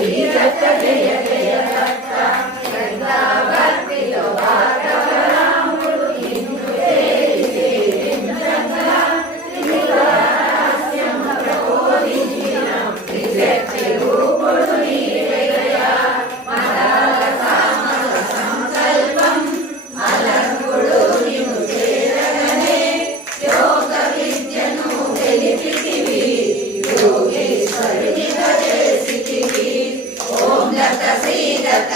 శ్రీదత్త జయ జయ దత్త భక్తిలో భాగవరాముడు నిన్ను చేరి సేవించగా త్రిపురాస్యమ ప్రబోధించిన త్రిశక్తి రూపుడు నీవయ్యా మదాల సామల సంకల్పం అలంకుడు నిన్ను చేరగనే యోగ విద్యను తెలిపితివి యోగేశ్వరునిగా చేసితివి ఓం దత్త శ్రీ దత్త